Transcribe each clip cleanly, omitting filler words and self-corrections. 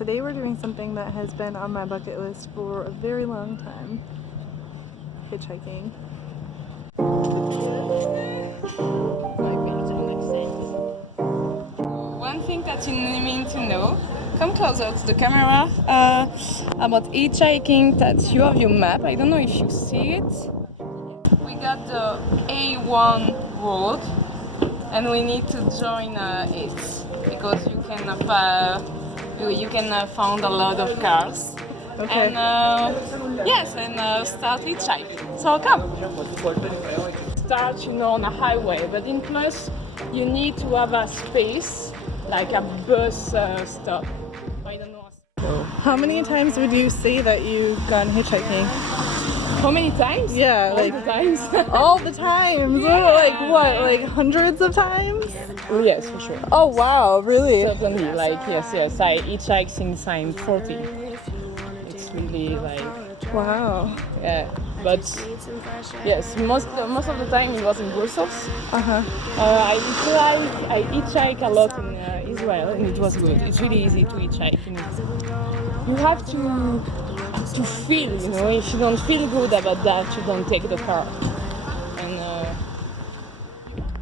today we're doing something that has been on my bucket list for a very long time. Hitchhiking. One thing that you need to know, come closer to the camera, about hitchhiking, that you have your map. I don't know if you see it. We got the A1 road and we need to join it because you can find a lot of cars. Okay. And yes, and start hitchhiking. So come. Start, on a highway, but in plus you need to have a space, like a bus stop. I don't know. How many times would you say that you've gone hitchhiking? How many times? Yeah, all the times. All the times? Yeah. Like what? Like hundreds of times? Yes, for sure. Oh wow, really? Certainly, yes. I hitchhike since I'm 40. It's really like... Wow. Yeah, but yes, most of the time it was in Brussels. I hitchhike a lot in Israel, and it was good. It's really easy to hitchhike. You have to feel, if you don't feel good about that, you don't take the car. And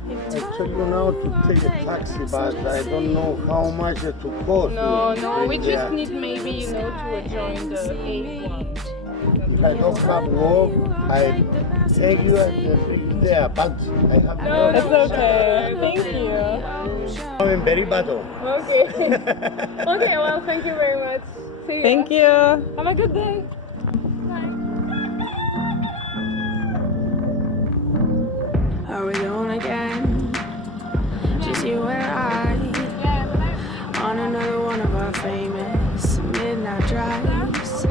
I tell you now to take a taxi, but I don't know how much it will cost. No, we just need maybe, to join the A1. If I don't have work, I take you and bring you there, but I have no, that's okay. Thank you. I'm in Peribato. Okay. Okay, well, thank you very much. See you. Thank you. Have a good day. Bye. Are we on again? Just you and I on another one of our famous midnight drives.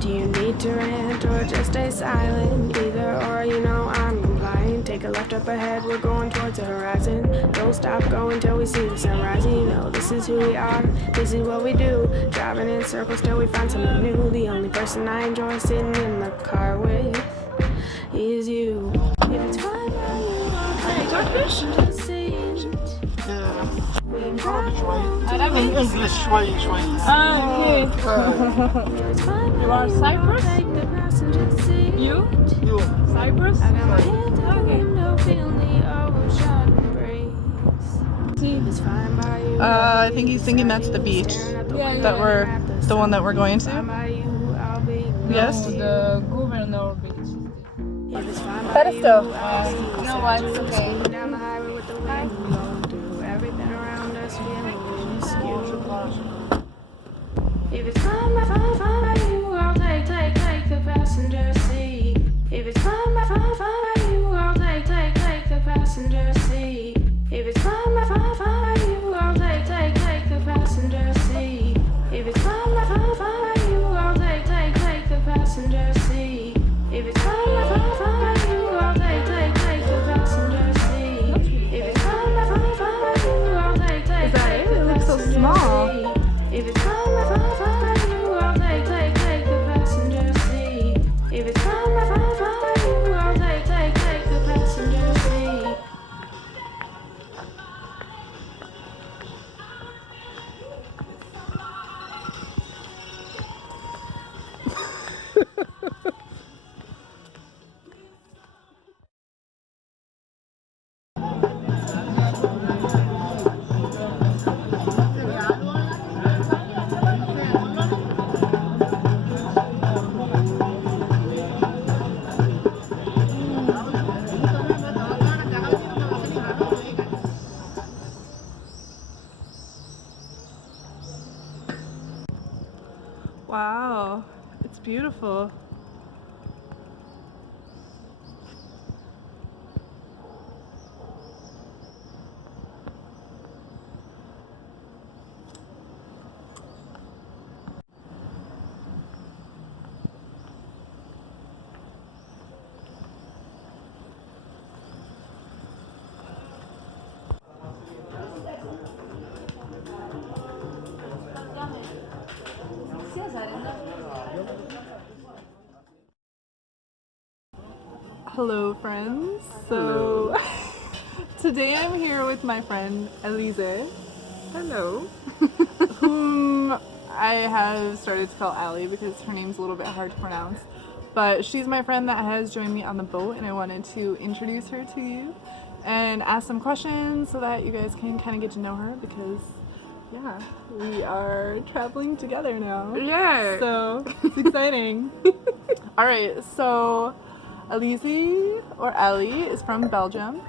Do you need to rant or just stay silent? Either or, I'm compliant. Take a left up ahead, we're going towards the horizon. Don't stop going till we see the sun rising. This is who we are, this is what we do. Driving in circles till we find something new. The only person I enjoy sitting in the car with is you. If it's fine by you, I'll take a seat. English شوي. Okay. You are Cyprus? You? Cyprus? I think he's thinking that's the beach. The one that we're going to. Yes? The governor beach. Pesto. No, what? It's okay. If it's fine by you, I'll take the passenger seat. If it's fine by you, I'll take the passenger seat. If it's fine by you, I'll take the passenger seat. If it's fine by you, I'll take the passenger seat. If it's fine by you, I'll take the passenger seat. If it's fine by you, I'll take the passenger seat. Is that it? It looks so small. If it's fine by you, I'll take the passenger seat. If it's fine by you, I'll take the passenger seat. Wow, it's beautiful. Hello friends. So today I'm here with my friend Elise. Hello. Whom I have started to call Allie because her name's a little bit hard to pronounce. But she's my friend that has joined me on the boat, and I wanted to introduce her to you and ask some questions so that you guys can kind of get to know her because, yeah, we are traveling together now. Yeah. So it's exciting. All right, so Alize or Ellie is from Belgium.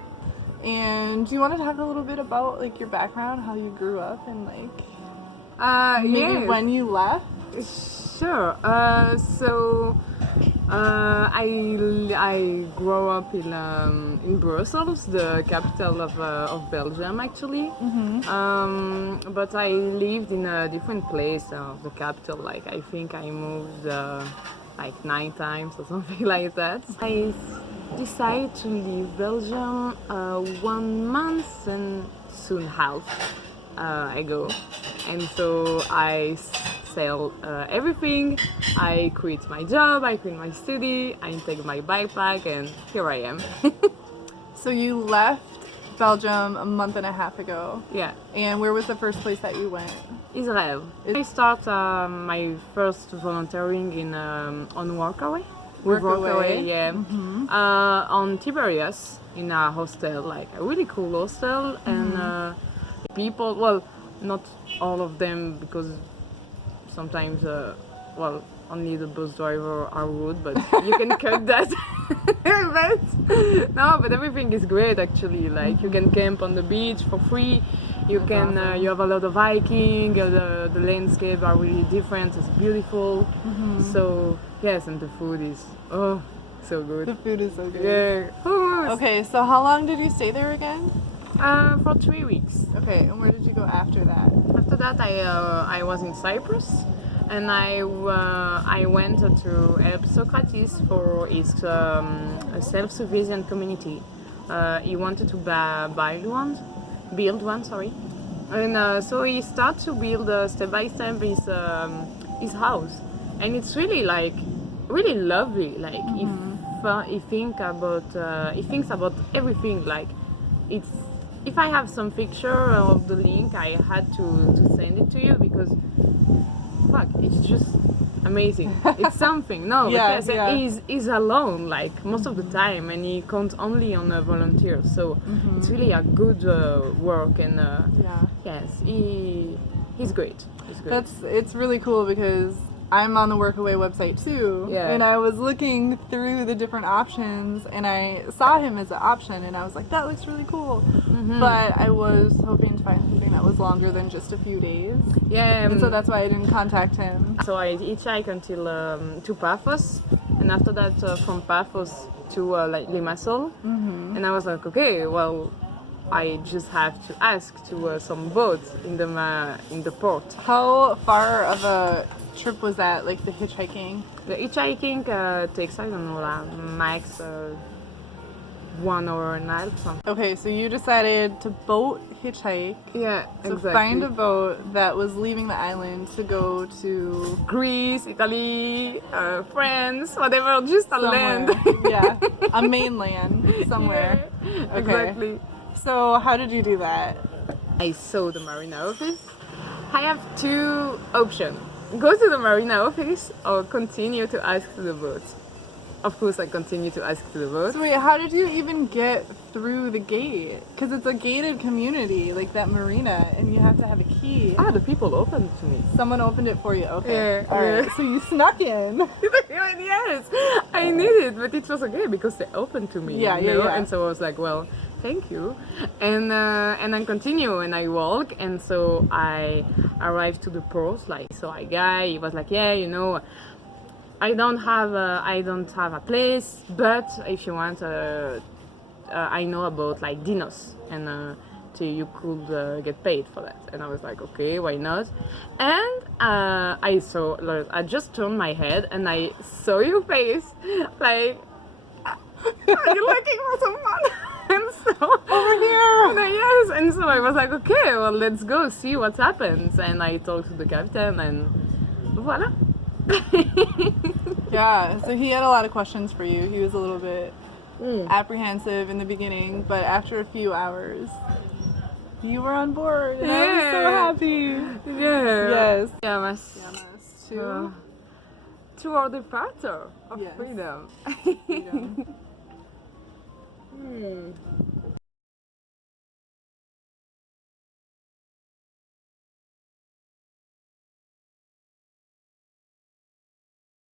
And do you want to talk a little bit about like your background, how you grew up, and like maybe when you left? Sure. I grew up in Brussels, the capital of Belgium, actually. But I lived in a different place of the capital. Like I think I moved like 9 times or something like that. I decided to leave Belgium 1 month and soon half ago, and so I sell everything. I quit my job, I quit my study, I take my backpack, and here I am. So you left Belgium a month and a half ago. Yeah. And where was the first place that you went? Israel. I start my first volunteering in on Workaway. Workaway, yeah. On Tiberias in a hostel, like a really cool hostel, and people. Well, not all of them because sometimes, only the bus driver are rude, but you can cut that. but everything is great actually. Like you can camp on the beach for free. You can you have a lot of hiking. The landscape are really different. It's beautiful. So yes, and the food is so good. The food is so good. Yeah. Okay, so how long did you stay there again? For 3 weeks. Okay, and where did you go after that? After that, I was in Cyprus, and I went to help Socrates for his self-sufficient community. He wanted to build one, sorry, and so he started to build step by step his house, and it's really really lovely. Like he thinks about everything. Like it's. If I have some picture of the link, I had to send it to you because, it's just amazing. It's something. No, because he's alone, like most of the time, and he counts only on a volunteer. So it's really a good work, and yes, he's great. He's great. It's really cool because I'm on the Workaway website too, and I was looking through the different options, and I saw him as an option, and I was like, that looks really cool. But I was hoping to find something that was longer than just a few days. Yeah. And so that's why I didn't contact him. So I hitchhiked until to Paphos, and after that from Paphos to Limassol, and I was like, okay, well, I just have to ask to some boats in the port. How far of a trip was that, like the hitchhiking? The hitchhiking takes, I don't know, max 1 hour and a half something. Okay, so you decided to boat hitchhike. Yeah, so exactly. Find a boat that was leaving the island to go to Greece, Italy, France, whatever, just a land. Yeah, a mainland somewhere. Yeah, okay. Exactly. So how did you do that? I saw the marina office. I have 2 options. Go to the marina office or continue to ask to the boat. Of course, I continue to ask to the boat. So wait, how did you even get through the gate? Because it's a gated community, like that marina, and you have to have a key. The people opened to me. Someone opened it for you, okay. Yeah. All right, so you snuck in. Yes, I needed, but it was okay because they opened to me. Yeah. And so I was like, well, thank you. And I continue and I walk, and so I arrived to the port. He was like, yeah, I don't have a place, but if you want, I know about like dinos, and you could get paid for that. And I was like, okay, why not? And I just turned my head and I saw your face, like, are you looking for someone? And so over here. Yes, and so I was like, okay, well, let's go see what happens. And I talked to the captain, and voila. Yeah, so he had a lot of questions for you. He was a little bit apprehensive in the beginning, but after a few hours, you were on board, and I was so happy. Yeah. Yes. Yamas. Yamas too. Two are the factor of Yes. freedom. Freedom.